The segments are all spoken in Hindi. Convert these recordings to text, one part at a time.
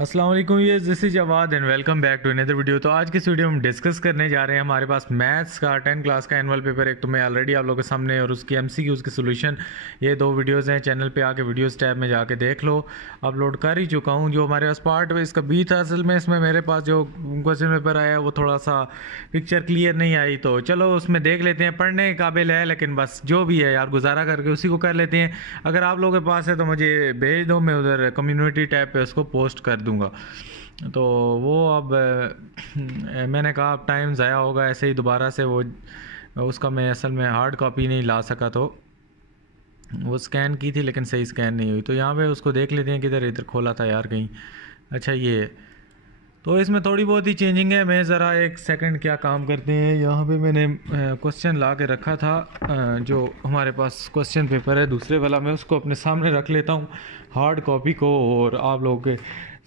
अस्सलाम वालेकुम, ये this is Jawad and welcome back to another video. तो आज की इस वीडियो में हम डिस्कस करने जा रहे हैं हमारे पास मैथ्स का 10 क्लास का एनुअल पेपर। एक तो मैं ऑलरेडी आप लोगों के सामने और उसकी एमसीक्यूज़ के सोल्यूशन ये दो वीडियोस हैं, चैनल पे आके वीडियोस टैब में जाके देख लो। अपलोड कर ही चुका हूँ। जो हमारे पास पार्ट इसका बी था, असल में इसमें मेरे पास जो क्वेश्चन पेपर आया वो थोड़ा सा पिक्चर क्लियर नहीं आई, तो चलो उसमें देख लेते हैं। पढ़ने के काबिल है लेकिन बस जो भी है यार गुजारा करके उसी को कर लेते हैं। अगर आप लोगों के पास है तो मुझे भेज दो, मैं उधर कम्युनिटी टैब पे उसको पोस्ट कर दूँगा। तो वो अब मैंने कहा अब टाइम ज़ाया होगा ऐसे ही दोबारा से वो उसका मैं असल में हार्ड कॉपी नहीं ला सका, तो वो स्कैन की थी लेकिन सही स्कैन नहीं हुई। तो यहाँ पे उसको देख लेते हैं किधर इधर खोला था यार कहीं। अच्छा ये है। तो इसमें थोड़ी बहुत ही चेंजिंग है। मैं ज़रा एक सेकंड क्या काम करते हैं, यहाँ पे मैंने क्वेश्चन ला के रखा था। जो हमारे पास क्वेश्चन पेपर है दूसरे वाला, मैं उसको अपने सामने रख लेता हूँ हार्ड कॉपी को, और आप लोगों के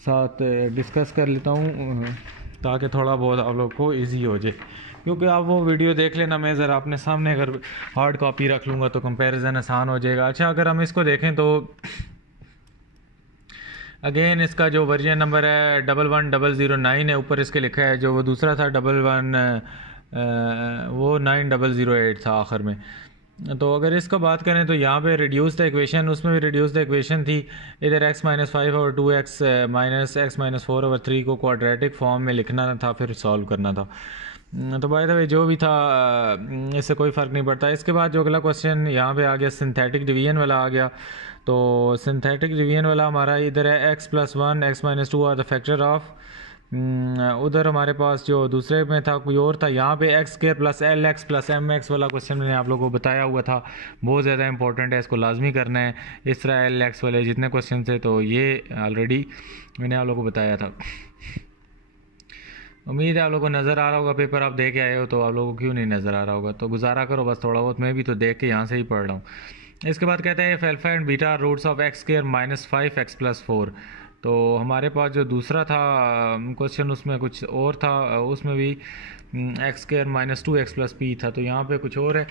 साथ डिस्कस कर लेता हूँ ताकि थोड़ा बहुत आप लोग को इजी हो जाए। क्योंकि आप वो वीडियो देख लेना, मैं ज़रा अपने सामने अगर हार्ड कॉपी रख लूँगा तो कंपैरिजन आसान हो जाएगा। अच्छा अगर हम इसको देखें तो अगेन इसका जो वर्जन नंबर है 11009 है, ऊपर इसके लिखा है। जो वो दूसरा था 11 वो 9008 था आखिर में। तो अगर इसका बात करें तो यहाँ पे रिड्यूस द इक्वेशन, उसमें भी रिड्यूस द इक्वेशन थी। इधर x-5 और 2x माइनस x-4 ओवर 3 को क्वाड्रेटिक फॉर्म में लिखना था, फिर सॉल्व करना था। तो बाय द वे जो भी था इससे कोई फ़र्क नहीं पड़ता। इसके बाद जो अगला क्वेश्चन यहाँ पे आ गया सिंथेटिक डिवीजन वाला आ गया। तो सिंथेटिक डिवीजन वाला हमारा इधर है x+1 x-2 are the factor of. उधर हमारे पास जो दूसरे में था कोई और था। यहाँ पे x² plus LX plus MX वाला क्वेश्चन मैंने आप लोगों को बताया हुआ था, बहुत ज़्यादा इंपॉर्टेंट है, इसको लाजमी करना है। इस तरह LX वाले जितने क्वेश्चन थे तो ये ऑलरेडी मैंने आप लोगों को बताया था। उम्मीद है आप लोगों को नज़र आ रहा होगा, पेपर आप दे के आए हो तो आप लोगों को क्यों नहीं नज़र आ रहा होगा। तो गुजारा करो बस थोड़ा बहुत, मैं भी तो देख के यहाँ से ही पढ़ रहा हूँ। इसके बाद कहते हैं alpha and beta roots of x² minus 5x+4। तो हमारे पास जो दूसरा था क्वेश्चन उसमें कुछ और था, उसमें भी x² माइनस 2x+p था। तो यहाँ पे कुछ और है,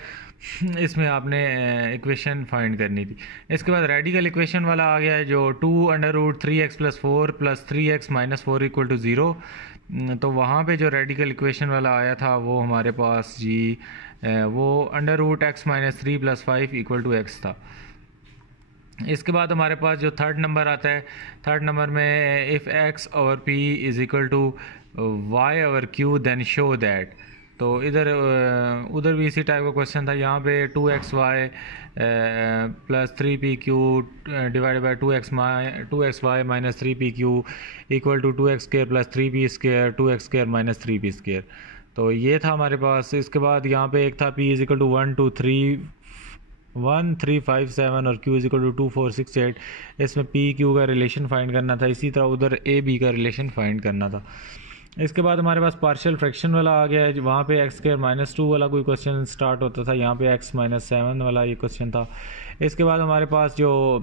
इसमें आपने इक्वेशन फाइंड करनी थी। इसके बाद रेडिकल इक्वेशन वाला आ गया है जो 2√3x+4 plus 3x minus 4 equal to 0। तो वहाँ पे जो रेडिकल इक्वेशन वाला आया था वो हमारे पास जी वो √x minus 3 plus 5 equal to x था। इसके बाद हमारे पास जो थर्ड नंबर आता है, थर्ड नंबर में if x over p is equal to y over q then show that. तो इधर उधर भी इसी टाइप का क्वेश्चन था। यहाँ पे 2xy plus 3pq divide by 2xy minus 3pq equal to 2x² plus 3p² 2x² minus 3p²। तो ये था हमारे पास। इसके बाद यहाँ पे एक था p इज इक्वल टू 1 2 3 1 3 5 7 और q इज इक्वल टू 2 4 6 8। इसमें p q का रिलेशन फाइंड करना था, इसी तरह उधर a b का रिलेशन फाइंड करना था। इसके बाद हमारे पास पार्शियल फ्रैक्शन वाला आ गया है, वहाँ पे x² माइनस 2 वाला कोई क्वेश्चन स्टार्ट होता था, यहाँ पे x माइनस 7 वाला ये क्वेश्चन था। इसके बाद हमारे पास जो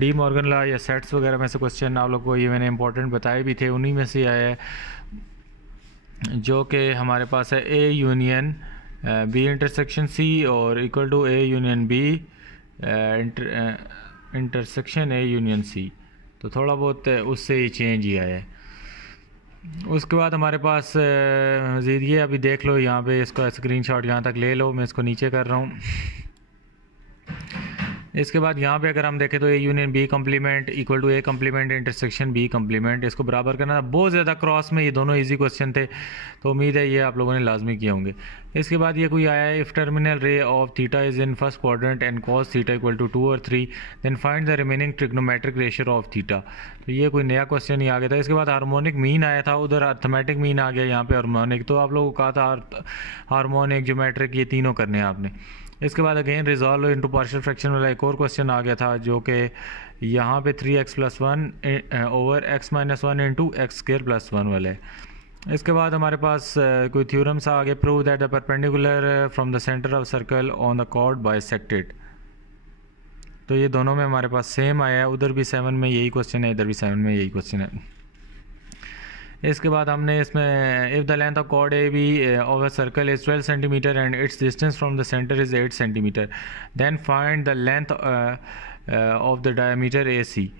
डी मॉर्गन लॉ या सेट्स वगैरह में से क्वेश्चन आप लोग को ये मैंने इंपॉर्टेंट बताए भी थे, उन्हीं में से आया है जो कि हमारे पास है a union b intersection c और equal to a union b intersection a union c। तो थोड़ा बहुत उससे ही चेंज ही आया है। उसके बाद हमारे पास मज़ीद ये अभी देख लो, यहाँ पे इसका स्क्रीनशॉट यहाँ तक ले लो, मैं इसको नीचे कर रहा हूँ। इसके बाद यहाँ पे अगर हम देखें तो A union B complement equal to A complement intersection B complement, इसको बराबर करना था। बहुत ज़्यादा क्रॉस में ये दोनों इजी क्वेश्चन थे, तो उम्मीद है ये आप लोगों ने लाजमी किए होंगे। इसके बाद ये कोई आया है if terminal ray of theta is in first quadrant and cos theta equal to 2 और 3 then find the remaining trigonometric ratio of theta. तो ये कोई नया क्वेश्चन ही आ गया था। इसके बाद हार्मोनिक मीन आया था, उधर अर्थमेटिक मीन आ गया, यहाँ पे हार्मोनिक। तो आप लोगों को कहा था हार्मोनिक ज्योमेट्रिक ये तीनों करने हैं आपने। इसके बाद again resolve into partial fraction वाला एक और क्वेश्चन आ गया था जो कि यहाँ पे 3x+1 over x minus 1 into x² + 1 वाला है। इसके बाद हमारे पास कोई थ्योरम सा आ गया, prove that the perpendicular from the centre of circle on the chord bisected. तो ये दोनों में हमारे पास सेम आया है, उधर भी 7 में यही क्वेश्चन है, इधर भी 7 में यही क्वेश्चन है। इसके बाद हमने इसमें if the length of chord A B of a circle is 12 centimetre and its distance from the centre is 8 centimetre then find the length of the diameter A C.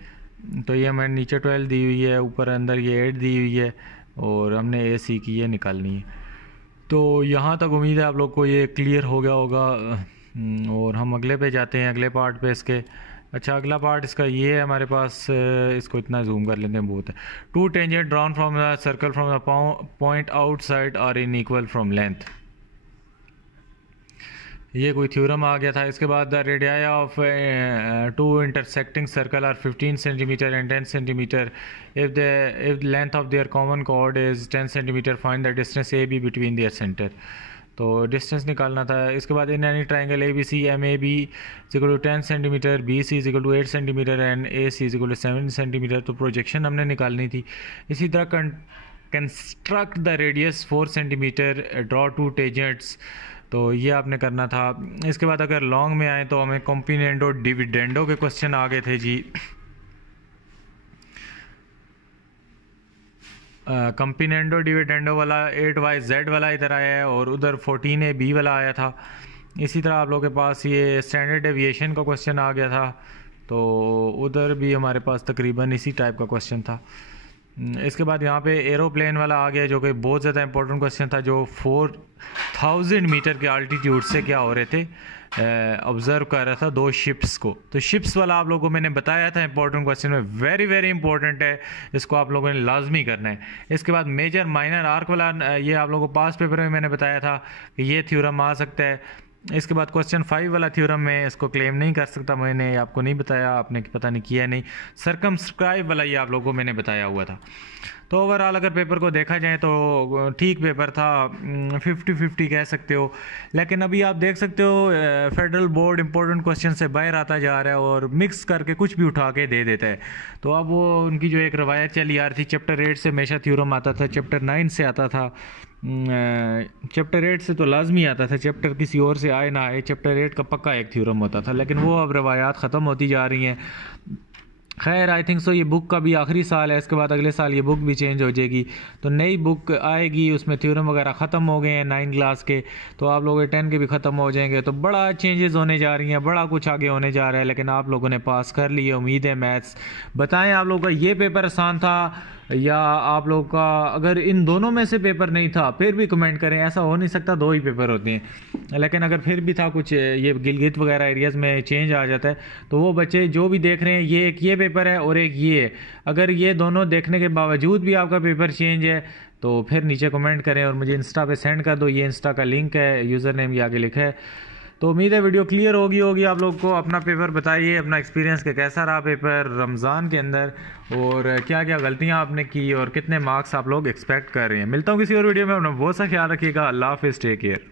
तो ये हमारे नीचे 12 दी हुई है, ऊपर अंदर ये 8 दी हुई है और हमने ए सी की ये निकालनी है। तो यहाँ तक उम्मीद है आप लोग को ये क्लियर हो गया होगा। और हम अगले पे जाते हैं, अगले पार्ट पे इसके। अच्छा, अगला पार्ट इसका ये है हमारे पास, इसको इतना जूम कर लेते हैं, बहुत है। 2 tangent drawn from the circle from the point outside are in equal from length. ये कोई थ्योरम आ गया था। इसके बाद the radii of 2 intersecting circle are 15 centimetre and 10 centimetre if length of their common chord is 10 centimetre find the distance A B between their centre. तो डिस्टेंस निकालना था। इसके बाद in any triangle A B C M A B equal to 10 centimetre, B C equal to 8 centimetre and A C equal to 7 centimetre. तो प्रोजेक्शन हमने निकालनी थी। इसी तरह construct the radius 4 centimetre, draw 2 tangents. तो ये आपने करना था। इसके बाद अगर लॉन्ग में आए तो हमें कॉम्पिनेंडो डिविडेंडो के क्वेश्चन आ गए थे जी। कॉम्पिनेंडो डिविडेंडो वाला 8y/z वाला इधर आया है और उधर 14a/b वाला आया था। इसी तरह आप लोगों के पास ये स्टैंडर्ड डेविएशन का क्वेश्चन आ गया था, तो उधर भी हमारे पास तकरीबन इसी टाइप का क्वेश्चन था। इसके बाद यहाँ पे एरोप्लेन वाला आ गया, जो कि बहुत ज़्यादा इंपॉर्टेंट क्वेश्चन था, जो 4000 मीटर के आल्टीट्यूड से क्या हो रहे थे, ऑब्ज़र्व कर रहा था 2 शिप्स को। तो शिप्स वाला आप लोगों को मैंने बताया था इंपॉर्टेंट क्वेश्चन में, वेरी वेरी इंपॉर्टेंट है, इसको आप लोगों ने लाजमी करना है। इसके बाद मेजर माइनर आर्क वाला, ये आप लोगों को पास पेपर में मैंने बताया था कि ये थ्योरम आ सकता है। इसके बाद क्वेश्चन 5 वाला थ्योरम में इसको क्लेम नहीं कर सकता, मैंने आपको नहीं बताया, आपने पता नहीं किया नहीं। सरकमस्क्राइब वाला ये आप लोगों को मैंने बताया हुआ था। तो ओवरऑल अगर पेपर को देखा जाए तो ठीक पेपर था, 50-50 कह सकते हो। लेकिन अभी आप देख सकते हो फेडरल बोर्ड इंपॉर्टेंट क्वेश्चन से बाहर आता जा रहा है और मिक्स करके कुछ भी उठा के दे देता है। तो अब वो उनकी जो एक रवायत चली आ रही थी, चैप्टर 8 से हमेशा थ्योरम आता था, चैप्टर 9 से आता था, चैप्टर 8 से तो लाजमी आता था, चैप्टर किसी और से आए ना आए, चैप्टर 8 का पक्का एक थ्योरम होता था। लेकिन वो अब रवायात ख़त्म होती जा रही हैं। खैर आई थिंक सो ये बुक का भी आखिरी साल है, इसके बाद अगले साल ये बुक भी चेंज हो जाएगी, तो नई बुक आएगी, उसमें थ्योरम वगैरह ख़त्म हो गए हैं 9 क्लास के, तो आप लोगों के 10 के भी ख़त्म हो जाएंगे। तो बड़ा चेंजेस होने जा रही हैं, बड़ा कुछ आगे होने जा रहा है। लेकिन आप लोगों ने पास कर लिए, उम्मीद है। मैथ्स बताएं आप लोगों का ये पेपर आसान था या आप लोगों का अगर इन दोनों में से पेपर नहीं था, फिर भी कमेंट करें। ऐसा हो नहीं सकता 2 ही पेपर होते हैं, लेकिन अगर फिर भी था कुछ ये गिलगित वगैरह एरियाज़ में चेंज आ जाता है, तो वो बच्चे जो भी देख रहे हैं, ये एक ये पेपर है और एक ये है, अगर ये दोनों देखने के बावजूद भी आपका पेपर चेंज है तो फिर नीचे कमेंट करें और मुझे इंस्टा पे सेंड कर दो। ये इंस्टा का लिंक है, यूज़र नेम ये आगे लिखा है। तो उम्मीद है वीडियो क्लियर होगी आप लोग को। अपना पेपर बताइए, अपना एक्सपीरियंस के कैसा रहा पेपर रमज़ान के अंदर, और क्या क्या गलतियां आपने की और कितने मार्क्स आप लोग एक्सपेक्ट कर रहे हैं। मिलता हूँ किसी और वीडियो में, अपना बहुत सा ख्याल रखिएगा। अल्लाह हाफ़िज़, टेक केयर।